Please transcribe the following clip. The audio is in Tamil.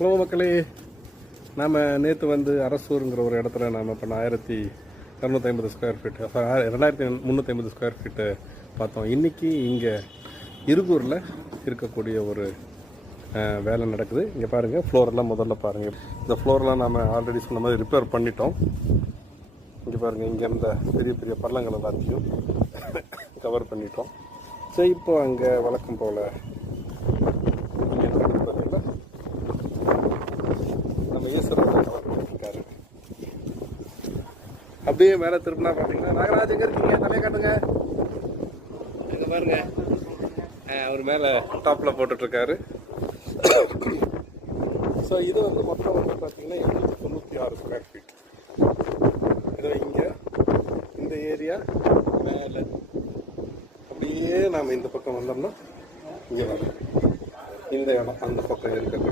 ஹலோ மக்களே, நாம் நேற்று வந்து அரசூருங்கிற ஒரு இடத்துல நாம் இப்போ 1250 ஸ்கொயர் ஃபீட் 2350 ஸ்கொயர் ஃபீட்டு பார்த்தோம். இன்றைக்கி இங்கே இருகூரில் இருக்கக்கூடிய ஒரு வேலை நடக்குது. இங்கே பாருங்கள், ஃப்ளோரெல்லாம் முதல்ல பாருங்கள். இந்த ஃப்ளோர்லாம் நாம் ஆல்ரெடி சொன்ன மாதிரி ரிப்பேர் பண்ணிட்டோம். இங்கே பாருங்கள், இங்கே இருந்த பெரிய பெரிய பள்ளங்கள் எல்லாத்தையும் கவர் பண்ணிட்டோம். ஸோ இப்போ அங்கே வழக்கம் போல் நம்ம ஈஸ்வரன் கவர் பண்ணிட்டுருக்காரு. அப்படியே மேலே திரும்பினா பார்த்தீங்கன்னா, நாகராஜ் எங்கே இருக்கீங்க? தலையை காட்டுங்க. அங்கே பாருங்க, அவர் மேலே டாப்பில் போட்டுட்ருக்காரு. ஸோ இது வந்து மொத்தம் வந்து பார்த்தீங்கன்னா 896 ஸ்கொயர் ஃபீட். இதோ இங்கே இந்த ஏரியா மேலே அப்படியே நாம் இந்த பக்கம் வந்தோம்னா இங்கே வரோம். இந்த இடம் அந்த பக்கம் இருக்கக்கூடிய